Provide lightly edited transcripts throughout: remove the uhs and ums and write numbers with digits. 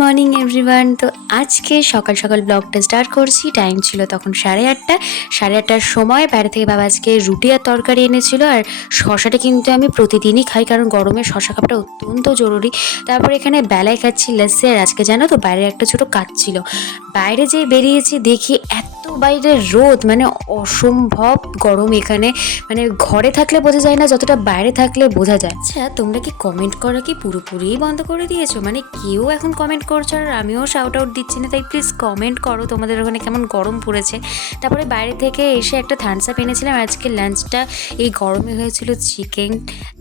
Morning everyone. তো আজকে সকাল সকাল ব্লগটা স্টার্ট করছি। টাইম ছিল তখন 8:30। 8:30টার সময় বাইরে থেকে বাবা আজকে রুটি আর তরকারি এনেছিল। আর শশাটা কিন্তু আমি প্রতিদিনই খাই, কারণ গরমে শশা খাওয়াটা অত্যন্ত জরুরি। তারপর এখানে বেলায় খাচ্ছি লাস্সি। আর আজকে জানো তো বাইরে একটা ছোট কাজ ছিল, বাইরে যে বেরিয়েছি দেখি এত বাইরে রোদ, মানে অসম্ভব গরম এখানে। মানে ঘরে থাকলে বোঝা যায় না, যতটা বাইরে থাকলে বোঝা যায়। আচ্ছা, তোমরা কি কমেন্ট করা কি পুরোপুরিই বন্ধ করে দিয়েছো? মানে কেউ এখন কমেন্ট করছো আর আমিও শাউট আউট দিচ্ছি না, তাই প্লিজ কমেন্ট করো তোমাদের ওখানে কেমন গরম পড়েছে। তারপরে বাইরে থেকে এসে একটা থামস আপ এনেছিলাম। আজকে লাঞ্চটা এই গরমে হয়েছিল চিকেন,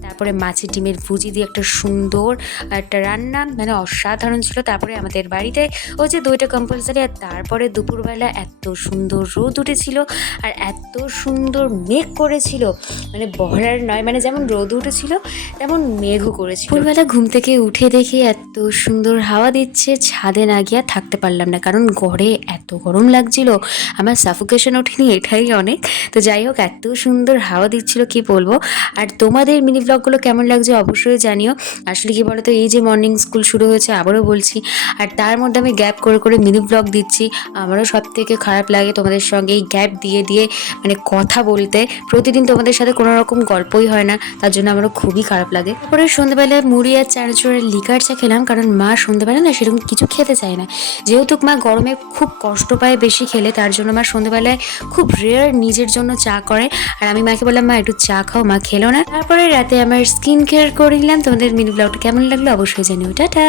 তারপরে মাছের ডিমের ভুজি দিয়ে একটা সুন্দর একটা রান্না, মানে অসাধারণ ছিল। তারপরে আমাদের বাড়িতে ওই যে দইটা কম্পালসারি। আর তারপরে দুপুরবেলা এত সুন্দর রোদ উঠেছিল আর এত সুন্দর মেঘ করেছিল, মানে বলার নয়। মানে যেমন রোদ উঠেছিল তেমন মেঘও করেছিল। দুপুরবেলা ঘুম থেকে উঠে দেখি এত সুন্দর হাওয়া দিচ্ছে, ছাদে না গিয়ে থাকতে পারলাম না, কারণ ঘরে এত গরম লাগছিল, আমার সাফোকেশন ওঠেনি, এটাই অনেক। তো যাই হোক, এত সুন্দর হাওয়া দিচ্ছিল কি বলবো। আর তোমাদের মিনি ব্লগগুলো কেমন লাগছে অবশ্যই জানিও। আসলে কি বলতো, এই যে মর্নিং স্কুল শুরু হয়েছে আবারও বলছি, আর তার মধ্যে আমি গ্যাপ করে করে মিনি ব্লগ দিচ্ছি। আমারও সব থেকে খারাপ লাগে তোমাদের সঙ্গে এই গ্যাপ দিয়ে দিয়ে মানে কথা বলতে। প্রতিদিন তোমাদের সাথে কোনো রকম গল্পই হয় না, তার জন্য আমারও খুবই খারাপ লাগে। তারপরে সন্ধ্যাবেলায় মুড়ি আর চানাচুরের লিকার চা খেলাম, কারণ মা সন্ধ্যাবেলা না সেরকম কিছু খেতে চায় না। যেহেতু মা গরমে খুব কষ্ট পায় বেশি খেলে, তার জন্য মা সন্ধ্যাবেলায় খুব রেয়ার নিজের জন্য চা করে। আর আমি মাকে বললাম, মা একটু চা খাও, মা খেলো না। তারপরে রাতে আমার স্কিন কেয়ার করে নিলাম। তোমাদের মিনি ব্লগটা কেমন লাগলো অবশ্যই জানিও। টাটা।